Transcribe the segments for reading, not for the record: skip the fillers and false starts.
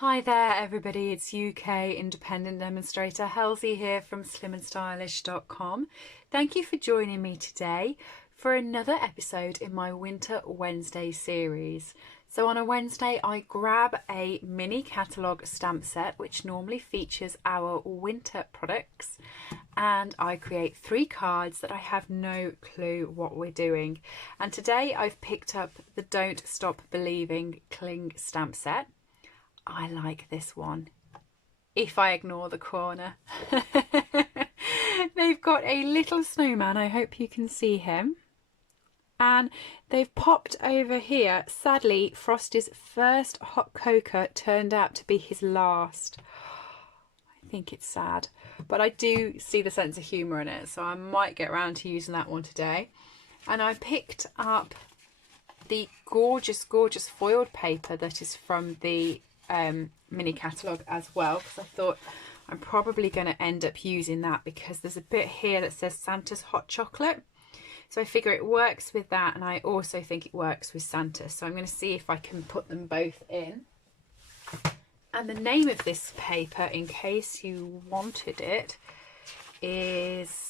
Hi there everybody, it's UK independent demonstrator Halsey here from slimandstylish.com. Thank you for joining me today for another episode in my Winter Wednesday series. So on a Wednesday I grab a mini catalogue stamp set which normally features our winter products, and I create 3 cards that I have no clue what we're doing. And today I've picked up the Don't Stop Believing Cling stamp set. I like this one, if I ignore the corner. They've got a little snowman, I hope you can see him. And they've popped over here. Sadly, Frosty's first hot cocoa turned out to be his last. I think it's sad, but I do see the sense of humour in it, so I might get around to using that one today. And I picked up the gorgeous, gorgeous foiled paper that is from the mini catalogue as well, because I thought I'm probably going to end up using that because there's a bit here that says Santa's hot chocolate, so I figure it works with that, and I also think it works with Santa, so I'm going to see if I can put them both in. And the name of this paper, in case you wanted it, is,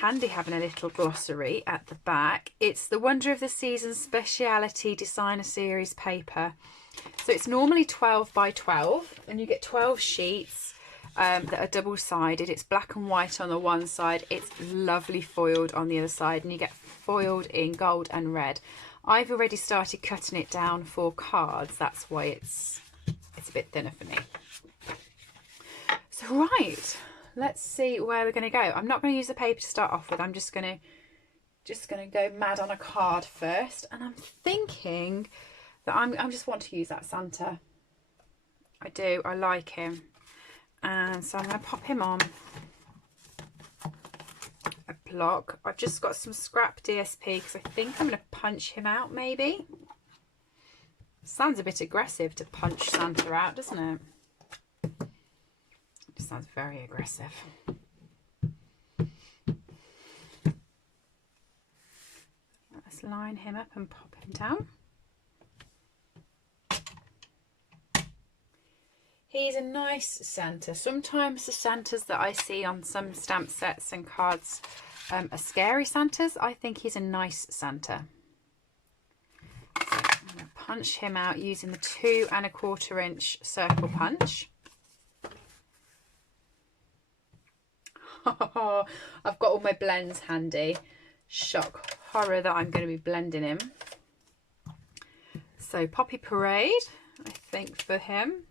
handy having a little glossary at the back. It's the Wonder of the Season Speciality Designer Series paper. So it's normally 12 by 12 and you get 12 sheets that are double-sided. It's black and white on the one side, it's lovely foiled on the other side, and you get foiled in gold and red. I've already started cutting it down for cards, that's why it's a bit thinner for me. So right, let's see where we're going to go. I'm not going to use the paper to start off with. I'm just going to go mad on a card first. And I'm thinking that I just want to use that Santa. I do. I like him. And so I'm going to pop him on a block. I've just got some scrap DSP because I think I'm going to punch him out maybe. Sounds a bit aggressive to punch Santa out, doesn't it? Sounds very aggressive. Let's line him up and pop him down. He's a nice Santa. Sometimes the Santas that I see on some stamp sets and cards are scary Santas. I think he's a nice Santa. So I'm going to punch him out using the 2 1/4 inch circle punch. I've got all my blends handy. Shock horror that I'm going to be blending him. So Poppy Parade, I think, for him.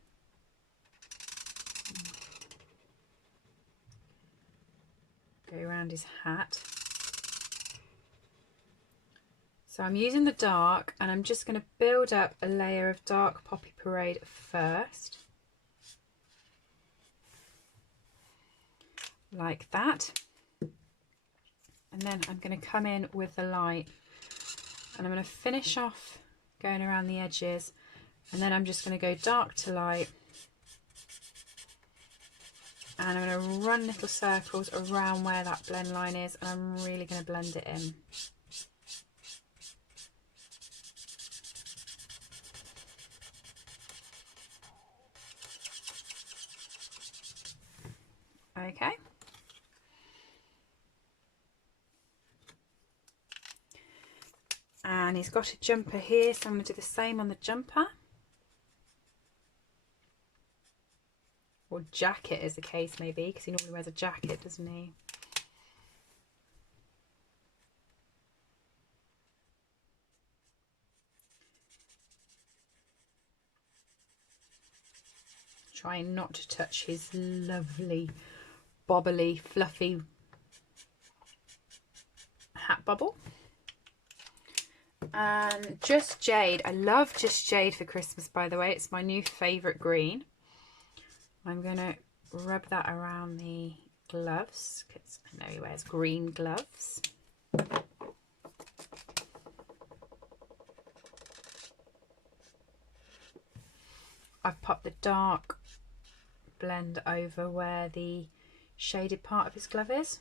Go around his hat. So I'm using the dark, and I'm just going to build up a layer of dark Poppy Parade first. Like that, and then I'm going to come in with the light, and I'm going to finish off going around the edges, and then I'm just going to go dark to light, and I'm going to run little circles around where that blend line is, and I'm really going to blend it in. Okay. And he's got a jumper here, so I'm going to do the same on the jumper. Or jacket, as the case may be, because he normally wears a jacket, doesn't he? Trying not to touch his lovely, bobbly, fluffy hat bubble. And Just Jade. I love Just Jade for Christmas, by the way. It's my new favourite green. I'm going to rub that around the gloves because I know he wears green gloves. I've popped the dark blend over where the shaded part of his glove is.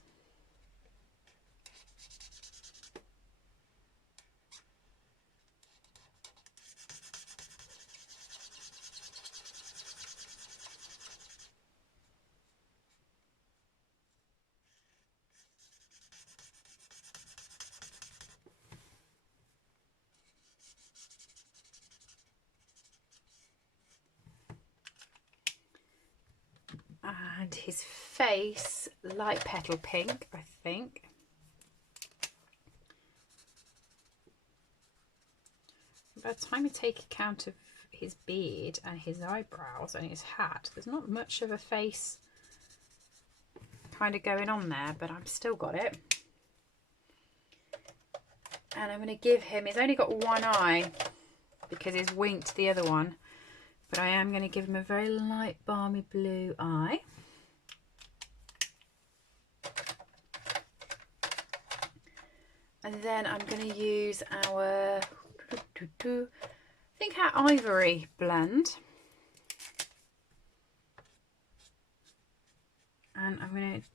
And his face, light petal pink, I think. By the time you take account of his beard and his eyebrows and his hat, there's not much of a face kind of going on there, but I've still got it. And I'm going to give him, he's only got one eye because he's winked the other one, but I am going to give him a very light balmy blue eye. And then I'm going to use our, I think our ivory blend. And I'm going to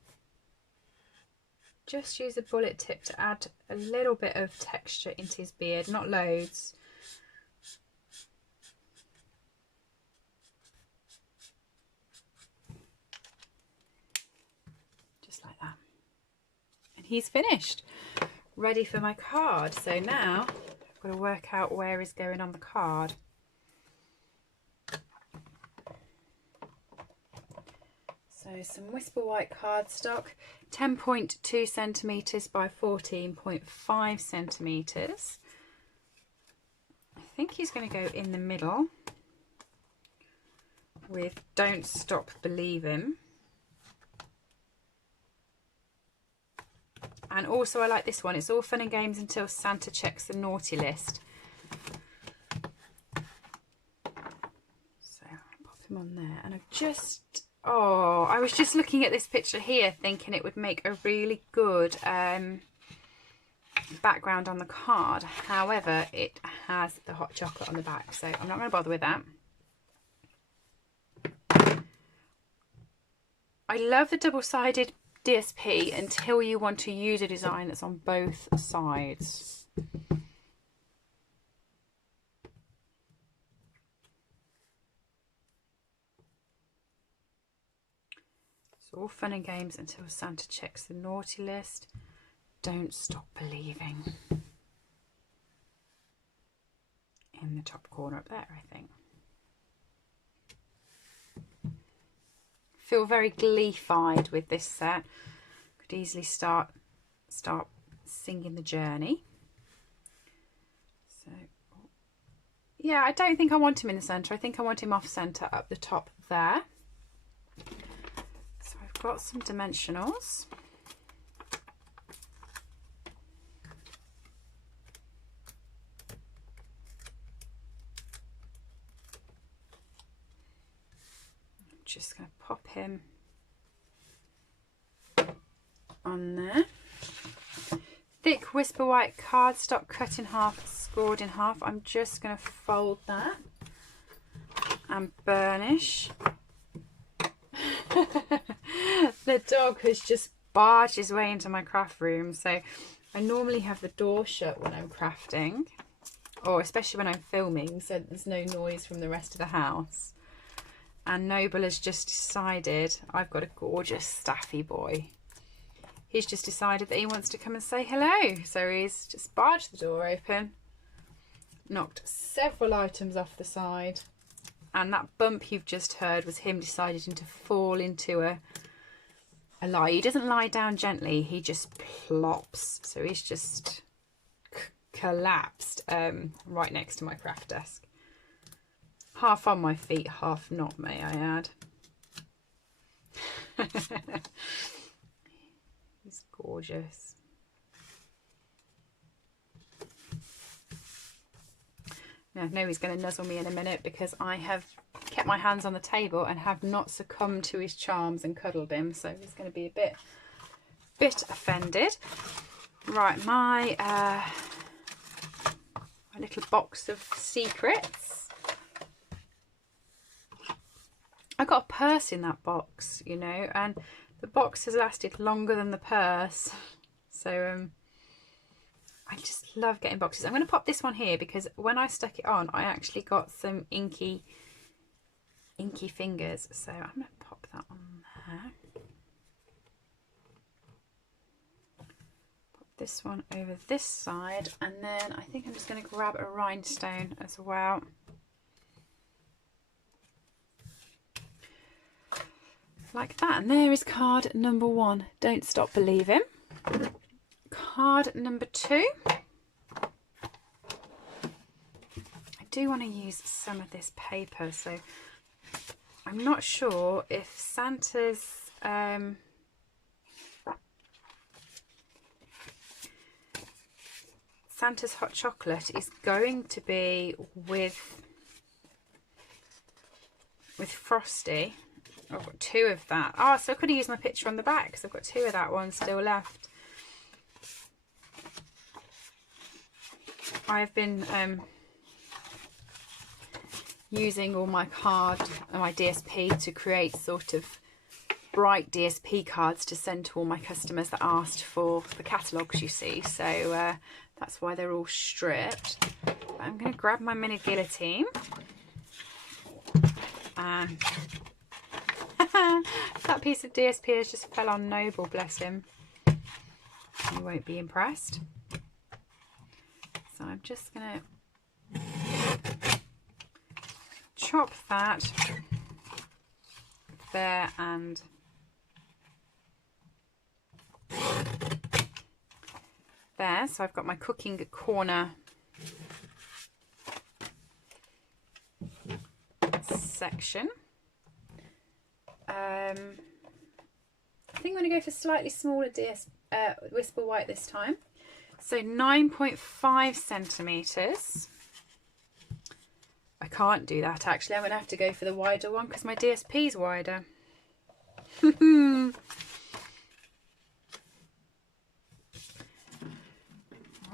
just use a bullet tip to add a little bit of texture into his beard, not loads. Just like that. And he's finished. Ready for my card. So now I've got to work out where he's going on the card. So some Whisper White cardstock, 10.2 centimetres by 14.5 centimetres. I think he's going to go in the middle with Don't Stop Believing. And also I like this one, it's all fun and games until Santa checks the naughty list. So I'll pop him on there, and I've just... Oh, I was just looking at this picture here thinking it would make a really good background on the card. However, it has the hot chocolate on the back, so I'm not going to bother with that. I love the double-sided DSP until you want to use a design that's on both sides. All fun and games until Santa checks the naughty list. Don't stop believing. In the top corner up there, I think. Feel very glee-fied with this set. Could easily start singing the journey. So, yeah, I don't think I want him in the centre. I think I want him off centre up the top there. Got some dimensionals. I'm just going to pop him on there. Thick Whisper White cardstock, cut in half, scored in half. I'm just going to fold that and burnish. The dog has just barged his way into my craft room, so I normally have the door shut when I'm crafting, or especially when I'm filming, so there's no noise from the rest of the house. And Noble has just decided, I've got a gorgeous staffy boy, he's just decided that he wants to come and say hello, so he's just barged the door open, knocked several items off the side. And that bump you've just heard was him deciding to fall into a lie. He doesn't lie down gently, he just plops. So he's just collapsed right next to my craft desk. Half on my feet, half not, may I add. He's gorgeous. Now, I know he's going to nuzzle me in a minute because I have kept my hands on the table and have not succumbed to his charms and cuddled him, so he's going to be a bit offended. Right, my little box of secrets. I got a purse in that box, you know, and the box has lasted longer than the purse, so I just love getting boxes. I'm going to pop this one here because when I stuck it on, I actually got some inky fingers. So I'm going to pop that on there. Pop this one over this side. And then I think I'm just going to grab a rhinestone as well. like that. And there is card number 1, Don't Stop Believing. Card number 2. I do want to use some of this paper, so I'm not sure if Santa's hot chocolate is going to be with Frosty. I've got 2 of that. Oh, so I could have used my picture on the back because I've got 2 of that one still left. I've been using all my DSP to create sort of bright DSP cards to send to all my customers that asked for the catalogues, you see. So that's why they're all stripped. But I'm going to grab my mini guillotine. And that piece of DSP has just fell on Noble, bless him. He won't be impressed. So I'm just going to chop that there and there. So I've got my cooking corner section. I think I'm going to go for slightly smaller Whisper White this time. So 9.5 centimetres. I can't do that actually. I'm going to have to go for the wider one because my DSP is wider.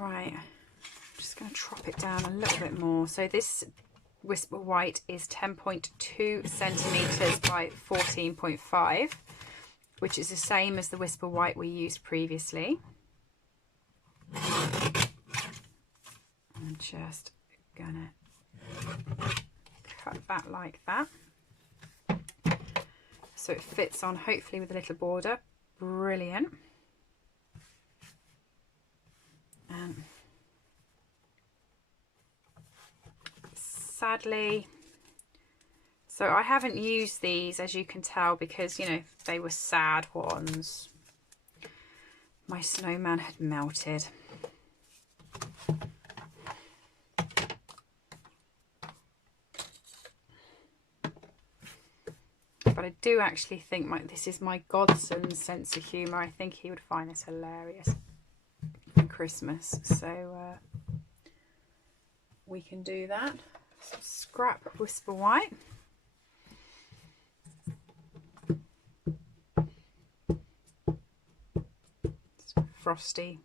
Right, I'm just going to chop it down a little bit more. So this Whisper White is 10.2 centimetres by 14.5, which is the same as the Whisper White we used previously. I'm just gonna cut that like that so it fits on, hopefully with a little border. Brilliant. And sadly, so I haven't used these, as you can tell, because, you know, they were sad ones. My snowman had melted. But I do actually think this is my godson's sense of humour. I think he would find this hilarious for Christmas. So we can do that. So scrap Whisper White. Frosty.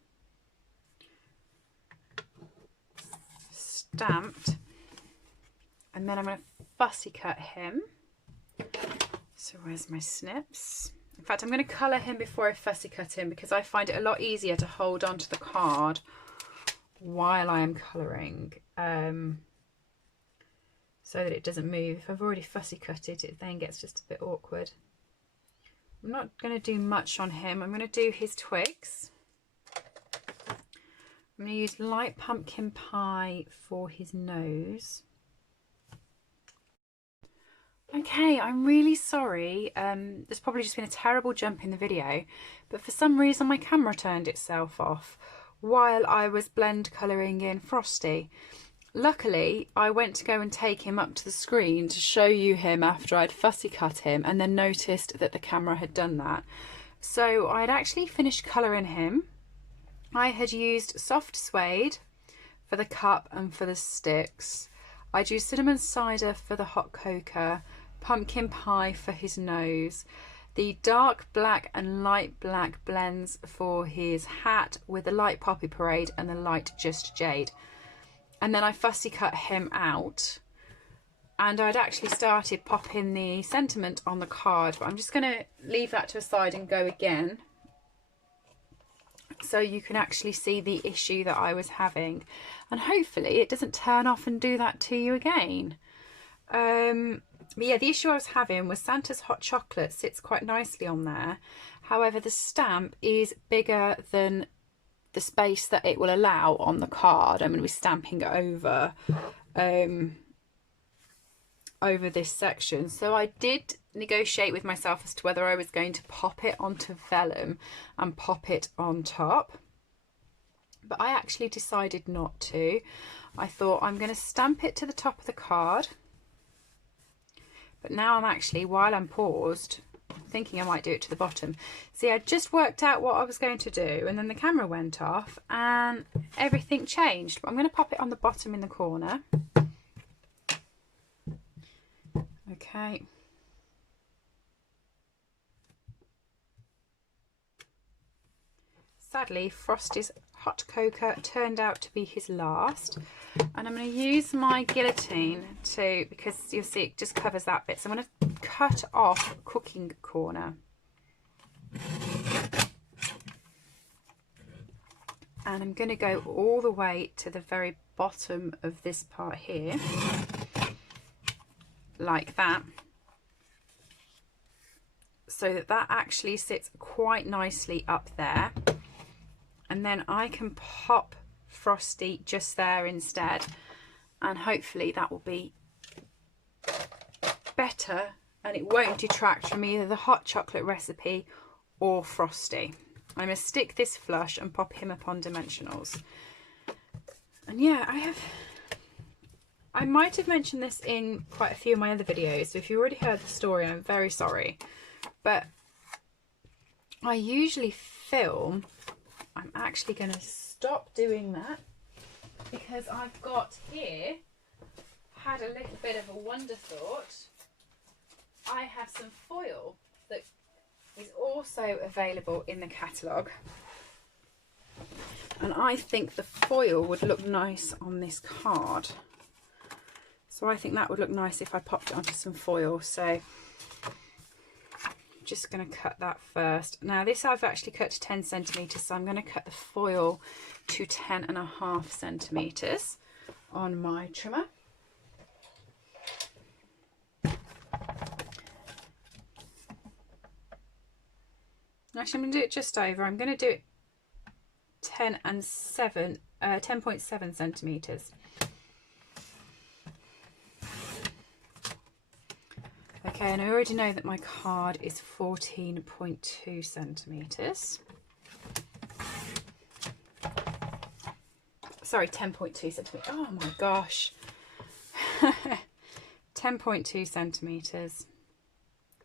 Stamped. And then I'm going to fussy cut him. So where's my snips? In fact, I'm going to colour him before I fussy cut him because I find it a lot easier to hold onto the card while I am colouring, so that it doesn't move. If I've already fussy cut it, it then gets just a bit awkward. I'm not going to do much on him. I'm going to do his twigs. I'm going to use light pumpkin pie for his nose. Okay, I'm really sorry. There's probably just been a terrible jump in the video, but for some reason my camera turned itself off while I was blend colouring in Frosty. Luckily, I went to go and take him up to the screen to show you him after I'd fussy cut him, and then noticed that the camera had done that. So I'd actually finished colouring him. I had used soft suede for the cup and for the sticks. I'd used cinnamon cider for the hot cocoa, pumpkin pie for his nose, the dark black and light black blends for his hat with the light poppy parade and the light just jade. And then I fussy cut him out, and I'd actually started popping the sentiment on the card, but I'm just going to leave that to a side and go again so you can actually see the issue that I was having, and hopefully it doesn't turn off and do that to you again. But yeah, the issue I was having was Santa's hot chocolate sits quite nicely on there. However, the stamp is bigger than the space that it will allow on the card. I'm going to be stamping over over this section. So I did negotiate with myself as to whether I was going to pop it onto vellum and pop it on top, but I actually decided not to. I thought I'm going to stamp it to the top of the card, but now I'm actually, while I'm paused, thinking I might do it to the bottom. See, I just worked out what I was going to do, and then the camera went off and everything changed. But I'm going to pop it on the bottom in the corner. Okay. Sadly, Frosty's hot cocoa turned out to be his last, and I'm going to use my guillotine to, because you'll see it just covers that bit, so I'm going to cut off cooking corner, and I'm going to go all the way to the very bottom of this part here, like that, so that that actually sits quite nicely up there. And then I can pop Frosty just there instead, and hopefully that will be better and it won't detract from either the hot chocolate recipe or Frosty. I'm going to stick this flush and pop him up on dimensionals. And yeah, I might have mentioned this in quite a few of my other videos, so if you already heard the story, I'm very sorry. But I usually film, I'm actually going to stop doing that because I've got here, had a little bit of a wonder thought. I have some foil that is also available in the catalogue, and I think the foil would look nice on this card. So I think that would look nice if I popped it onto some foil. So just going to cut that first. Now this I've actually cut to 10 centimeters, so I'm going to cut the foil to 10.5 centimeters on my trimmer. Actually, I'm going to do it just over. I'm going to do it 10.7 centimeters. Okay, and I already know that my card is 14.2 centimeters. Sorry, 10.2 centimeters. Oh my gosh. 10.2 centimeters.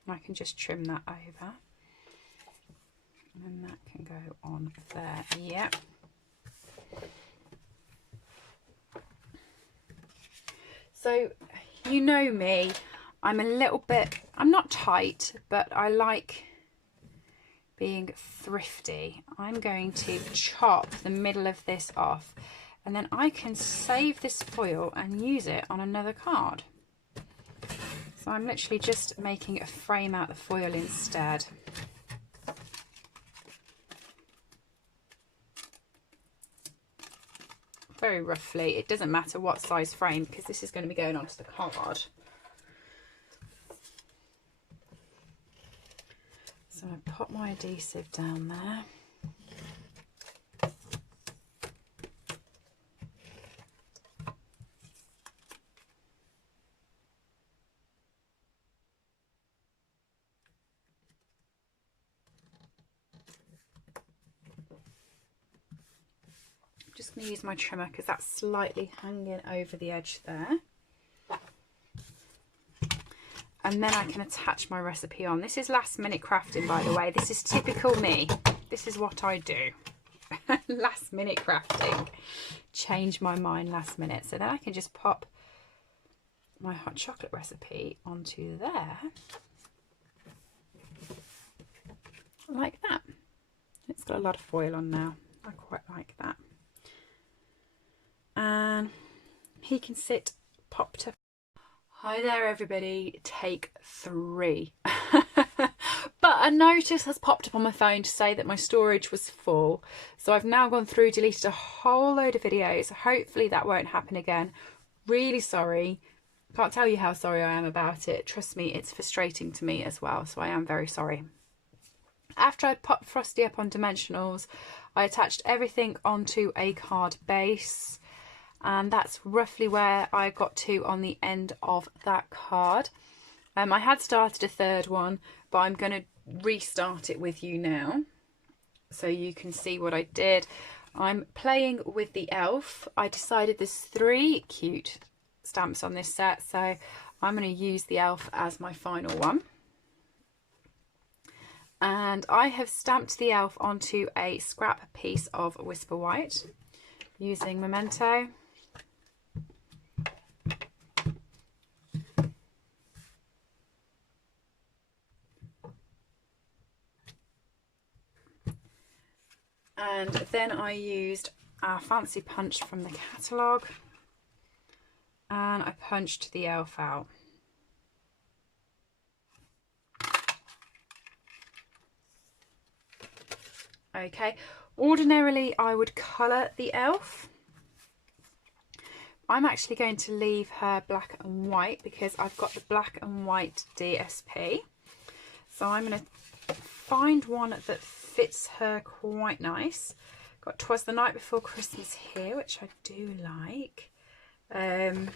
And I can just trim that over. And that can go on there. Yep. So, you know me. I'm a little bit, I'm not tight, but I like being thrifty. I'm going to chop the middle of this off, and then I can save this foil and use it on another card. So I'm literally just making a frame out the foil instead. Very roughly, it doesn't matter what size frame because this is going to be going onto the card. So I pop my adhesive down there. I'm just going to use my trimmer because that's slightly hanging over the edge there. And then I can attach my recipe on. This is last minute crafting, by the way. This is typical me. This is what I do. Last minute crafting. Change my mind last minute. So then I can just pop my hot chocolate recipe onto there. Like that. It's got a lot of foil on now. I quite like that. And he can sit popped up. Hi there everybody, take 3. But a notice has popped up on my phone to say that my storage was full. So I've now gone through, deleted a whole load of videos. Hopefully that won't happen again. Really sorry. Can't tell you how sorry I am about it. Trust me, it's frustrating to me as well. So I am very sorry. After I popped Frosty up on dimensionals, I attached everything onto a card base. And that's roughly where I got to on the end of that card. I had started a third one, but I'm going to restart it with you now so you can see what I did. I'm playing with the elf. I decided there's 3 cute stamps on this set, so I'm going to use the elf as my final one. And I have stamped the elf onto a scrap piece of Whisper White using Memento. And then I used our fancy punch from the catalogue and I punched the elf out. Okay, ordinarily I would colour the elf. I'm actually going to leave her black and white because I've got the black and white DSP. So I'm going to find one that fits her quite nice. Got 'Twas the Night Before Christmas here, which I do like. I've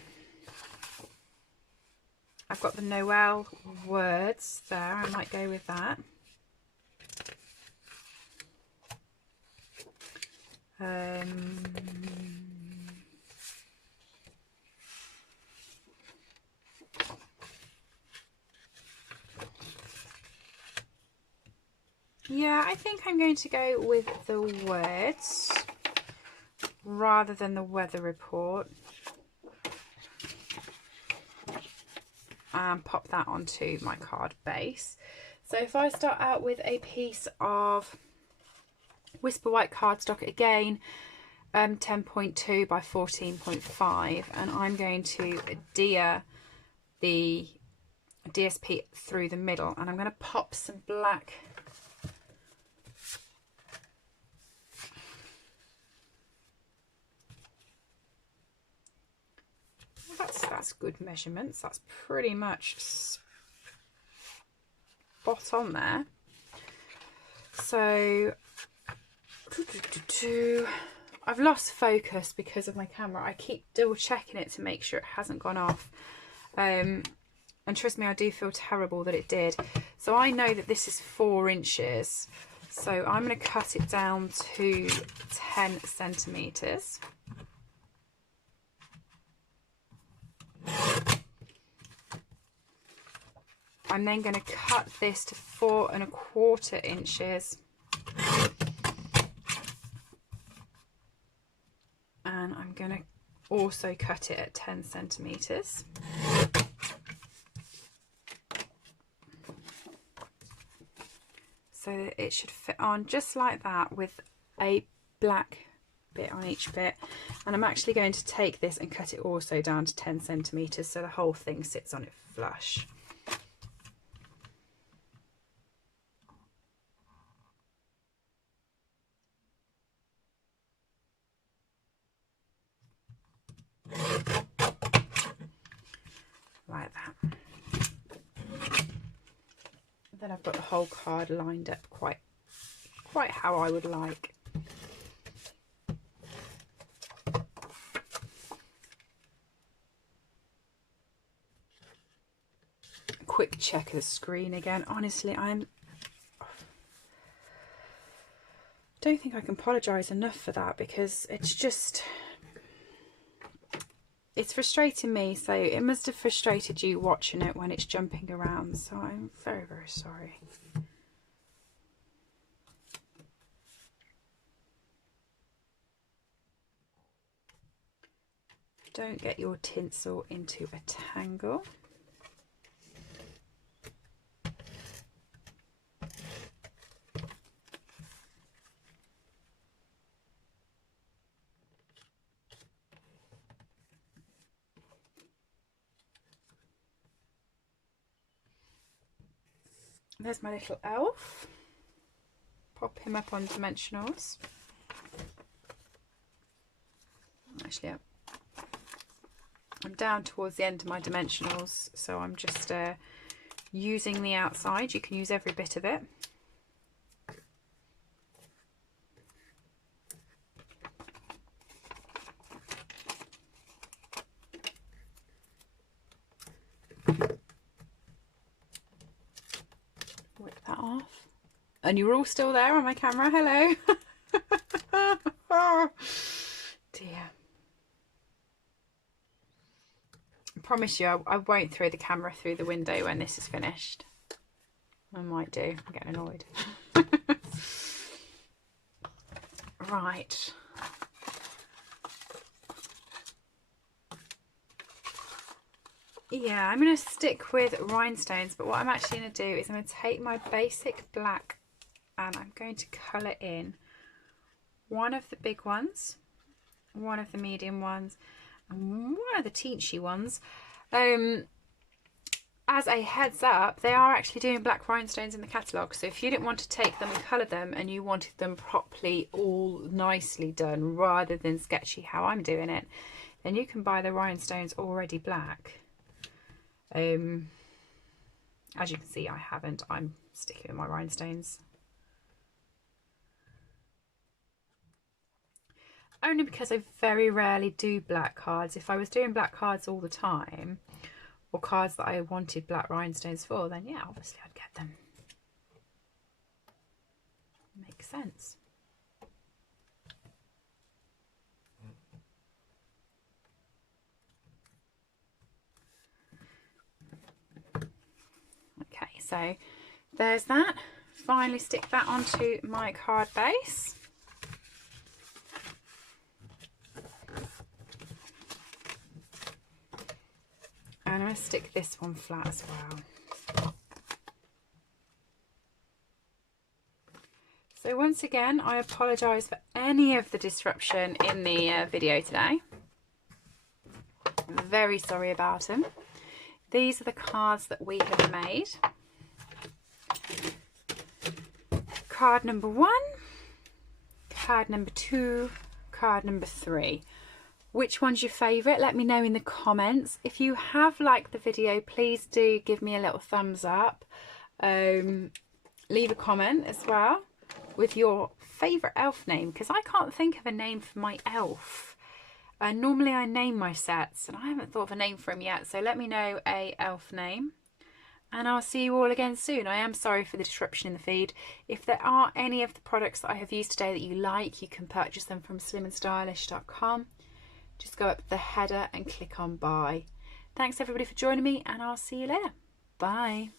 got the Noel words there. I might go with that. Yeah, I think I'm going to go with the words rather than the weather report. And pop that onto my card base. So if I start out with a piece of Whisper White cardstock, again 10.2 by 14.5, and I'm going to adhere the DSP through the middle, and I'm going to pop some black that's good measurements. That's pretty much spot on there. So I've lost focus because of my camera. I keep double checking it to make sure it hasn't gone off. And trust me, I do feel terrible that it did. So I know that this is 4 inches. So I'm going to cut it down to 10 centimetres. I'm then going to cut this to 4 1/4 inches. And I'm going to also cut it at 10 centimetres. So that it should fit on just like that with a black bit on each bit. And I'm actually going to take this and cut it also down to 10 centimetres so the whole thing sits on it flush. Like that. Then I've got the whole card lined up quite how I would like. A quick check of the screen again. Honestly, don't think I can apologise enough for that, because it's just, it's frustrating me, so it must have frustrated you watching it when it's jumping around, so I'm very, very sorry. Don't get your tinsel into a tangle. There's my little elf. Pop him up on dimensionals. Actually, I'm down towards the end of my dimensionals, so I'm just using the outside. You can use every bit of it. And you're all still there on my camera. Hello. Oh, dear. I promise you I won't throw the camera through the window when this is finished. I might do. I'm getting annoyed. Right. Yeah, I'm going to stick with rhinestones, but what I'm actually going to do is I'm going to take my basic black and I'm going to colour in one of the big ones, one of the medium ones, and one of the teensy ones. As a heads up, they are actually doing black rhinestones in the catalogue, so if you didn't want to take them and colour them and you wanted them properly all nicely done rather than sketchy how I'm doing it, then you can buy the rhinestones already black. As you can see, I haven't. I'm sticking with my rhinestones. Only because I very rarely do black cards. If I was doing black cards all the time, or cards that I wanted black rhinestones for, then yeah, obviously I'd get them. Makes sense. Okay, so there's that. Finally stick that onto my card base. And I'm going to stick this one flat as well. So once again, I apologise for any of the disruption in the video today. I'm very sorry about them. These are the cards that we have made. Card number 1, card number 2, card number 3. Which one's your favourite? Let me know in the comments. If you have liked the video, please do give me a little thumbs up. Leave a comment as well with your favourite elf name, because I can't think of a name for my elf. Normally I name my sets and I haven't thought of a name for him yet, so let me know a elf name. And I'll see you all again soon. I am sorry for the disruption in the feed. If there are any of the products that I have used today that you like, you can purchase them from slimandstylish.com. Just go up the header and click on buy. Thanks everybody for joining me, and I'll see you later. Bye.